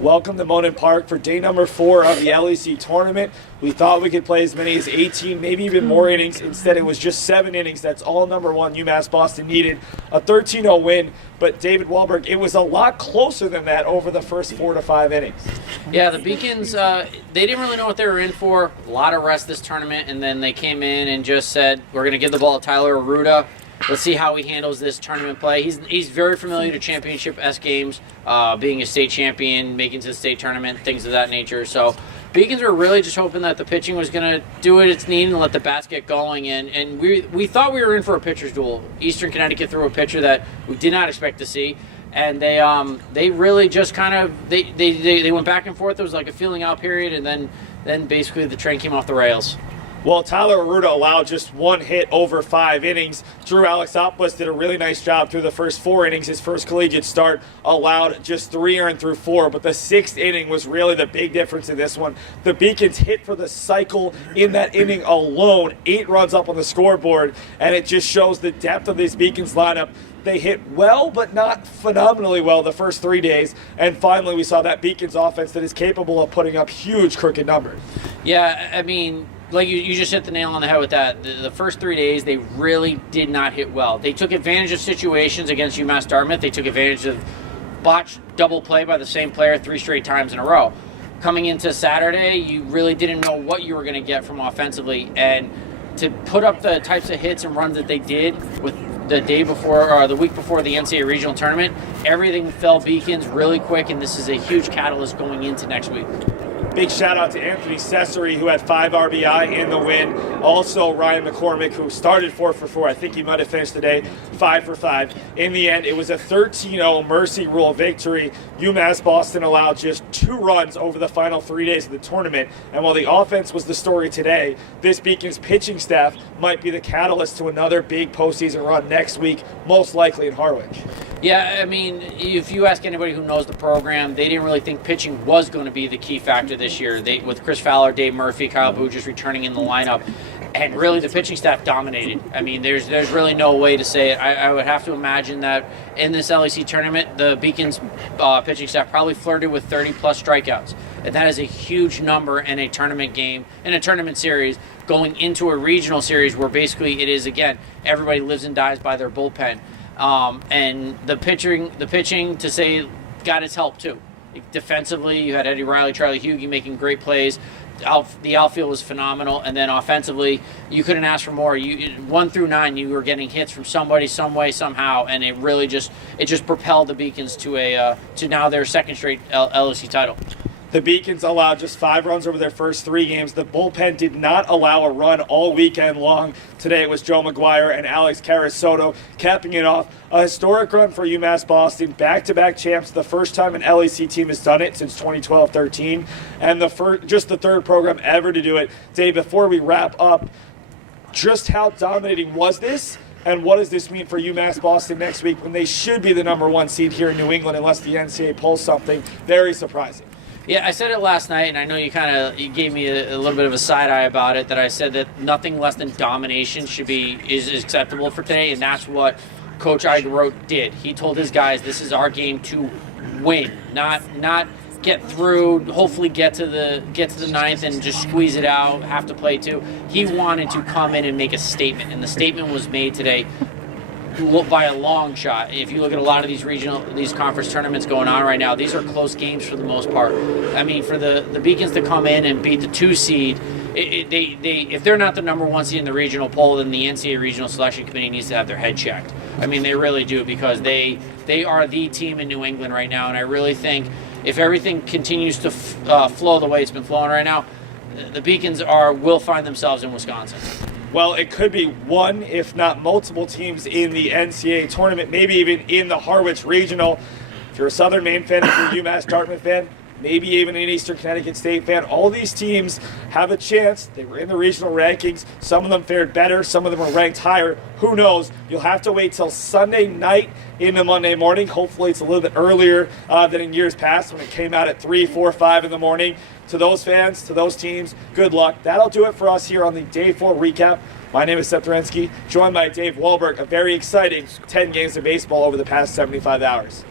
Welcome to Monon Park for day number 4 of the LEC tournament. We thought we could play as many as 18, maybe even more innings. Instead, it was just 7 innings. That's all number 1 UMass Boston needed. A 13-0 win, but David Walberg, it was a lot closer than that over the first 4 to 5 innings. Yeah, the Beacons, they didn't really know what they were in for. A lot of rest this tournament, and then they came in and just said, we're going to give the ball to Tyler Arruda. Let's see how he handles this tournament play. He's very familiar to championship-esque games, being a state champion, making it to the state tournament, things of that nature. So Beacons were really just hoping that the pitching was going to do what it's needed and let the bats get going. And we thought we were in for a pitcher's duel. Eastern Connecticut threw a pitcher that we did not expect to see. And they really just kind of they went back and forth. There was like a feeling out period, and then basically the train came off the rails. Well, Tyler Arruda allowed just 1 hit over 5 innings. Drew Alexopoulos did a really nice job through the first 4 innings. His first collegiate start allowed just 3 earned through 4, but the 6th inning was really the big difference in this one. The Beacons hit for the cycle in that inning alone, 8 runs up on the scoreboard, and it just shows the depth of this Beacons lineup. They hit well, but not phenomenally well the first 3 days, and finally we saw that Beacons offense that is capable of putting up huge crooked numbers. Yeah, I mean, like you just hit the nail on the head with that. The first 3 days, they really did not hit well. They took advantage of situations against UMass Dartmouth. They took advantage of botched double play by the same player 3 straight times in a row. Coming into Saturday, you really didn't know what you were going to get from offensively, and to put up the types of hits and runs that they did with the day before or the week before the NCAA regional tournament, everything fell Beacons really quick, and this is a huge catalyst going into next week. Big shout out to Anthony Cesare, who had 5 RBI in the win. Also Ryan McCormick, who started 4 for 4. I think he might have finished today 5 for 5. In the end, it was a 13-0 mercy rule victory. UMass Boston allowed just 2 runs over the final 3 days of the tournament. And while the offense was the story today, this Beacons pitching staff might be the catalyst to another big postseason run next week, most likely in Harwich. Yeah, I mean, if you ask anybody who knows the program, they didn't really think pitching was going to be the key factor this year. With Chris Fowler, Dave Murphy, Kyle Boo just returning in the lineup, and really the pitching staff dominated. I mean, there's really no way to say it. I would have to imagine that in this LEC tournament, the Beacons pitching staff probably flirted with 30-plus strikeouts, and that is a huge number in a tournament game, in a tournament series, going into a regional series where basically it is, again, everybody lives and dies by their bullpen. And the pitching to say got its help too. Defensively, you had Eddie Riley, Charlie Hughey making great plays. The outfield was phenomenal, and then offensively, you couldn't ask for more. 1 through 9, you were getting hits from somebody, some way, somehow, and it really just propelled the Beacons to now their 2nd straight LEC title. The Beacons allowed just 5 runs over their first 3 games. The bullpen did not allow a run all weekend long. Today it was Joe McGuire and Alex Carasoto capping it off. A historic run for UMass Boston, back-to-back champs, the first time an LEC team has done it since 2012-13, and just the 3rd program ever to do it. Dave, before we wrap up, just how dominating was this? And what does this mean for UMass Boston next week when they should be the number 1 seed here in New England unless the NCAA pulls something very surprising? Yeah, I said it last night, and I know you gave me a little bit of a side eye about it, that I said that nothing less than domination is acceptable for today, and that's what Coach Igerote did. He told his guys, this is our game to win, not get through, hopefully get to the 9th and just squeeze it out, have to play 2. He wanted to come in and make a statement, and the statement was made today by a long shot. If you look at a lot of these conference tournaments going on right now, these are close games for the most part. I mean, for the Beacons to come in and beat the 2 seed, if they're not the number 1 seed in the regional poll, then the NCAA Regional Selection Committee needs to have their head checked. I mean, they really do, because they are the team in New England right now, and I really think if everything continues to flow the way it's been flowing right now, the Beacons will find themselves in Wisconsin. Well, it could be one, if not multiple teams in the NCAA tournament, maybe even in the Harwich Regional. If you're a Southern Maine fan, if you're a UMass Dartmouth fan, maybe even an Eastern Connecticut State fan, all these teams have a chance. They were in the regional rankings. Some of them fared better. Some of them are ranked higher. Who knows? You'll have to wait till Sunday night into Monday morning. Hopefully it's a little bit earlier than in years past when it came out at 3, 4, 5 in the morning. To those fans, to those teams, good luck. That'll do it for us here on the Day 4 recap My name is Seth Orensky, joined by Dave Walberg. A very exciting 10 games of baseball over the past 75 hours.